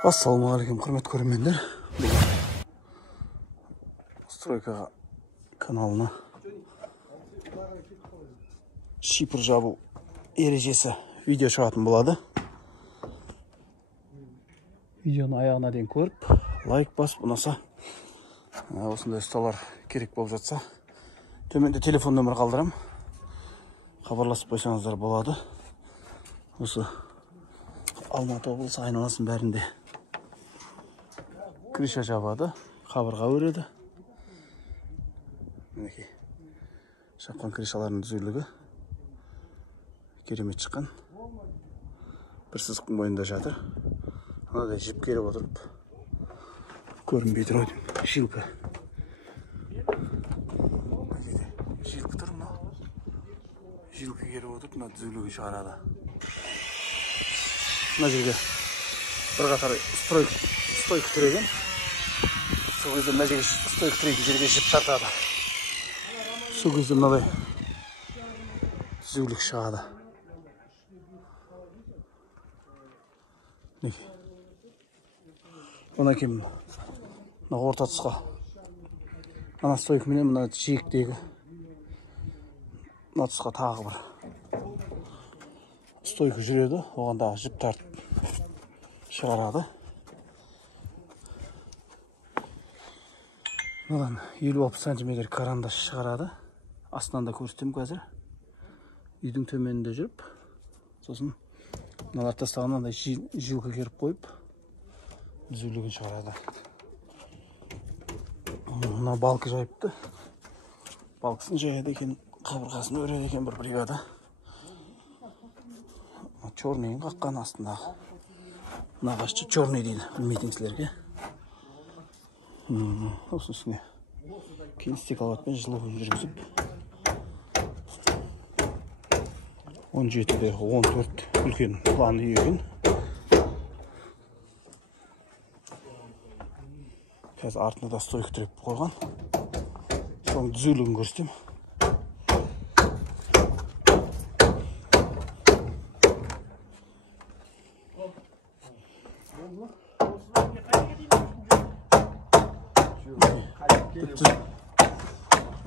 Ассалаумағалейкум, құрметті көрермендер. Стройка каналына шипір жабу ережесі видео шығатын болады. Видеоны аяғына дейін көріп, лайк басып, ұнаса осындай ұсталар керек болып жатса, төменде телефон нөмір қалдырам. Хабарласып қойсаңыздар болады. Осы Алматы облысы айналасын бәрінде крыша жабады, қабырға өреді. Мінекей, шапқан крышалардың түзулігі керемет шыққан. Бір сызықтың бойында жатыр. Анадай жіп келіп отырып, көрінбей тұр ғой, жилка. Жилка тұр ма? Жилка келіп отырып, мына түзулігі шығарады. Мына жерге бір қатар стойка тіреген. Сол кезде мына жерге стойка тірейтін жерге жіп тартады. Сол кезде мынадай түзулік шығады. Онан кейін мына орта тұсқа ана стойка менен мына жиектегі мына тұсқа тағы бір стойка жүреді. Оғандағы жіп тартып шығарады. Мынадан 50-60 сантиметр карандаш шығарады. Астынан да көрсетем қазір. Үйдің төменінде жүріп, сосын мыналар тастағаннан жилка керіп қойып, түзулігін шығарады. Мына балка жайыпты. Балкасын жаяды екен, қабырғасын өреді екен бір бригада. Черныйын қаққан астындағы. Нағашты черный дейді, білмейтінсілерге. Осы үстіне кейін стекалатпен жылуын жүргізіп 17-де 14 үлкен план үй екен. Қазір артына да стойка тіреп қойған. Соның түзулігін көрсетем.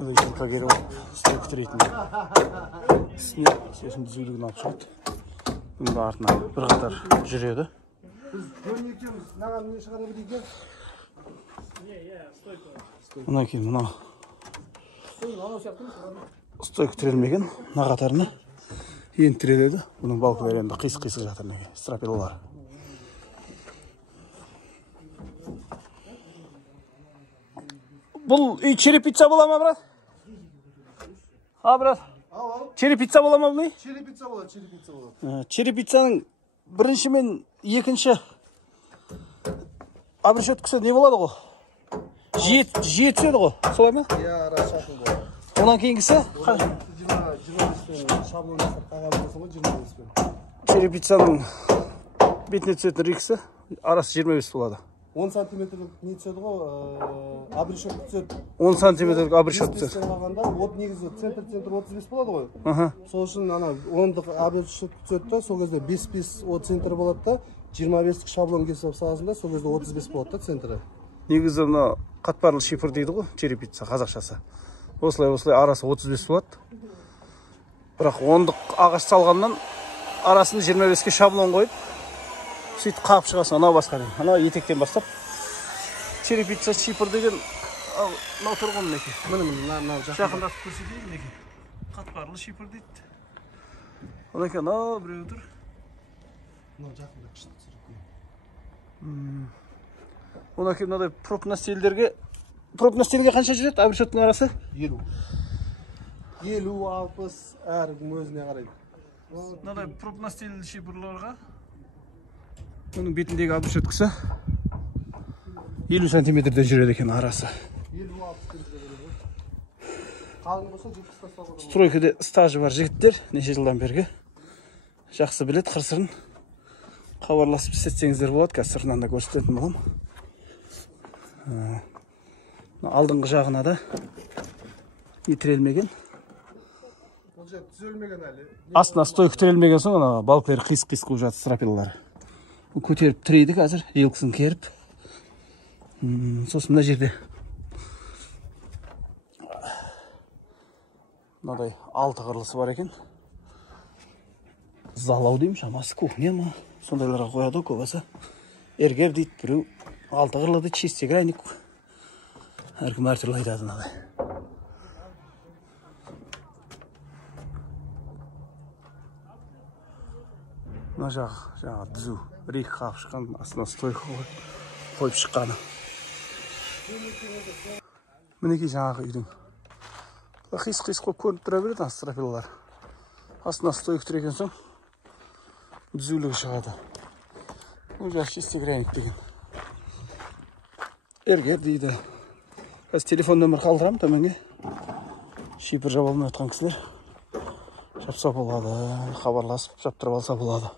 Жылқа келіп стойка тірейтін үстіне сосын түзулігін алып шығады. Бұның артына бір қатар жүреді. Мұнан кейін мына стойка тірелмеген, мына қатарына енді тіреледі. Бұның балкалары енді қисық-қисық жатыр, стропилалар. Бұл үй черепица бола ма, брат? Брат? Черепица бола ма бұл үй? Черепица болады. Черепицаның бірінші мен екінші обрешеткасы не болады ғой? Жие түседі ғой, солай ма? Рас шақыл болады. Онан кейінгісі? 25 шаблон қағаз болса ғой, 25. Черепицаның бетіне түсетін риксі арасы 25 болады. 10 сантиметрлік не түседі ғой, обрешетка түседі. 10 сантиметрлік обрешетка түседі. 25 қалғанда, от негізі центр 35 болады ғой. Сол үшін ана 10-дық обрешетка түседі да, сол кезде 5-5 от центрі болады да, 25-дік шаблон кесіп саласында, сол кезде 35 болады да центрі. Негізі мына қатпарлы шифр дейді ғой, черепица қазақшасы. Осылай арасы 35 болады. Бірақ 10-дық ағаш салғаннан арасын 25-ке шаблон қойып, сөйтіп қағып шығасың, анау басқа дейін. Анау етектен бастап. Черепица шипыр деген, мынау тұрғын неке. Міне, жақындатып көрсетейін неке. Қатпарлы шипыр дейді. Одан кейін, біреу тұр. Мынау жақында күшті түсіріп. Одан кейін, мынадай пропностелге қанша жүреді? Обрешеттің арасы? 50, 60, әркім өзіне қарайды. Мынадай пропностел шипырларға оның бетіндегі обрешеткасы 50 сантиметрден жүреді екен арасы. 50-60 жүреді. Қалың болса 70 тастауға. Стройкада стажы бар жігіттер, неше жылдан бергі жақсы білет қырсырын. Хабарласып істетсеңіздер болады, қазір сыртынан да көрсететін болам. Алдыңғы жағына да тірелмеген. Түзелмеген әлі. Астына стойка тірелмеген соң, балкалар қисық-қисық болып жатыр, стропилалары. көтеріп тірейді қазір, желкісін керіп. Сосын мына жерде мынадай 6 қырлысы бар екен. Залау деймін, шамасы кухня ма, сондайларға қояды көбісі. Ергер дейді, біреу 6 қырлы дейді, шестигранник. Әркім әртүрлі айтады мынадай. Мына жағы түзу, рейк қағып шыққан, астына стойка қойып шыққаны. Мінекей жаңағы үйдің. Қиыс-қиыс қойып көрініп тұра береді стропилалар. Астына стойка тұр екен соң, түзулігі шығады. Бұл жағы шестигранник деген. Ергер дейді. Қазір телефон нөмір қалдырам төменге. Шипір жаба алмай отқан кісілер жапса болады, хабарласып жаптырып алса болады.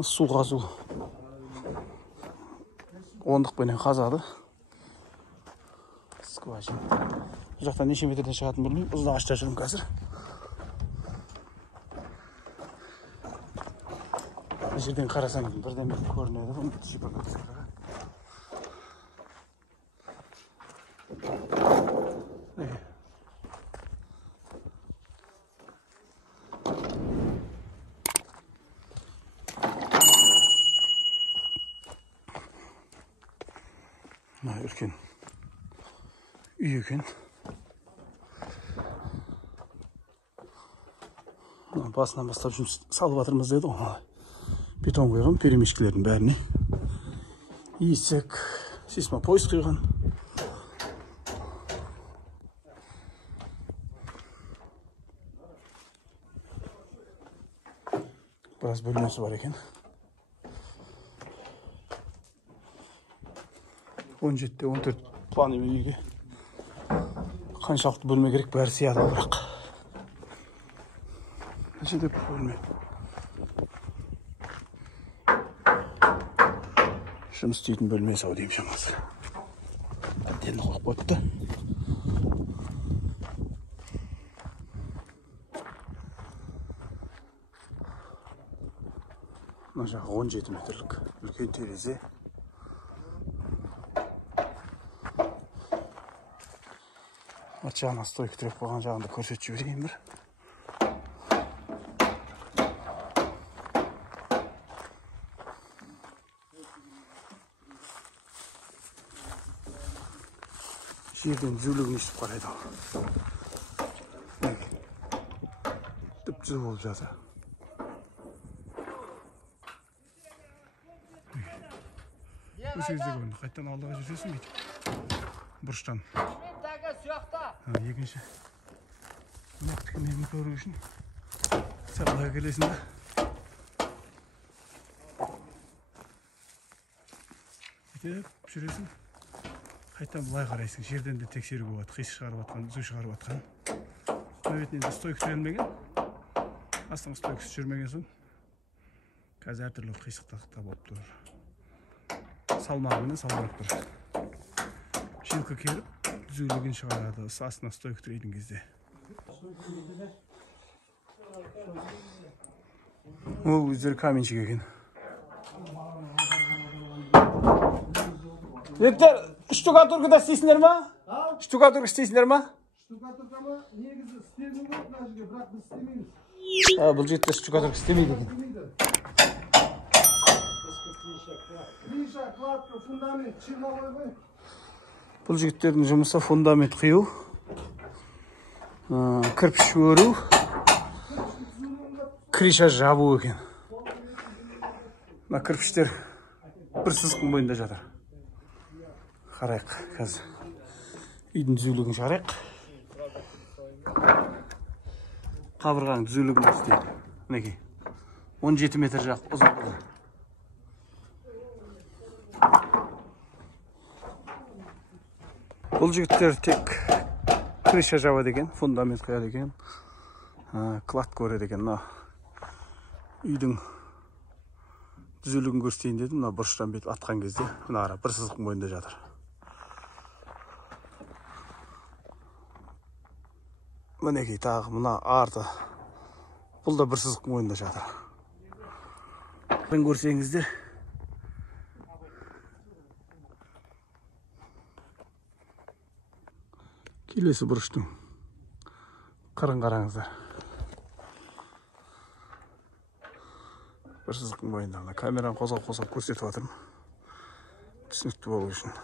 Су қазу ондықпенен қазады. Скважина. Бұл жақтан неше метрден шығатын білмеймін. Ұзынағашта жүрмін қазір. Бұл жерден қарасаң бірден бір көрінеді. Бұл шипірді кісілер. Үлкен үй екен. Басынан бастап жұмыс салып жатырмыз деді ғой. Бетон қойған, перемешкілердің бәріне. Есік, сейсмопоезд құйған. Біраз бөлмесі бар екен. 17-14 планы үйге қаншалықты бөлме керек, бәрі сияды бірақ. Нешеде бөлме. Жұмыс істейтін бөлмесі ау деймін шамасы. Әбден қойып қойыпты. Мына жағы 17 метрлік үлкен терезе. От жағына стойка тіреп қойған жағында көрсетіп жіберейін бір. Жерден түзулігін естіп қарайды ал. Түп-түзу болып жатыр. Осы кезде көрінді. Қайттан алдыға жүрсесің дейді. Бұрыштан. Екінші нақты кемені көру үшін сағалға келесің да. Етеп жүресің. Қайттан бұлай қарайсың. Жерден де тексеру болады. Қиыс шығарып атқан, зү шығарып атқан. Өбетінен де стойка жүрелмеген. Астыңғы стойкасы жүрмеген соң. Қазір әртүрлі қиысықтақта болып тұр. Салмағымен салмақ тұр. Жылқы керіп, түзулігін шығарады. Астына стойка тірейдің кезде. Ол өздері каменщик екен. Жігіттер, штукатуркада істейсіңдер ма? Штукатурка істейсіңдер ма? Штукатурка ма? Негізі істелген ғой мына жерге, бірақ біз істемейміз. Бұл жігіттер штукатурка істемейді екен. Криша, кладка, фундамент, черновой ғой. Бұл жігіттердің жұмысы фундамент құю, кірпіш өру, криша жабу екен. Мына кірпіштер бір сызықтың бойында жатыр. Қарайық қазір. Үйдің түзулігін шығарайық. Қабырғаның түзулігін істейді. Мінекей 17 метр жақ ұзындығы. Бұл жігіттер тек криша жабады екен, фундамент құяды екен, кладка өреді екен. Үйдің түзулігін көрсетейін дедім. Мына бұрыштан бет атқан кезде мына ара бір сызықтың бойында жатыр. Мінекей тағы мына арты. Бұл да бір сызықтың бойында жатыр. Көрсеңіздер, келесі бұрыштың қырын қараңыздар. Бір сызықтың бойында камераны қозғап көрсетіп жатырмын, түсінікті болу үшін.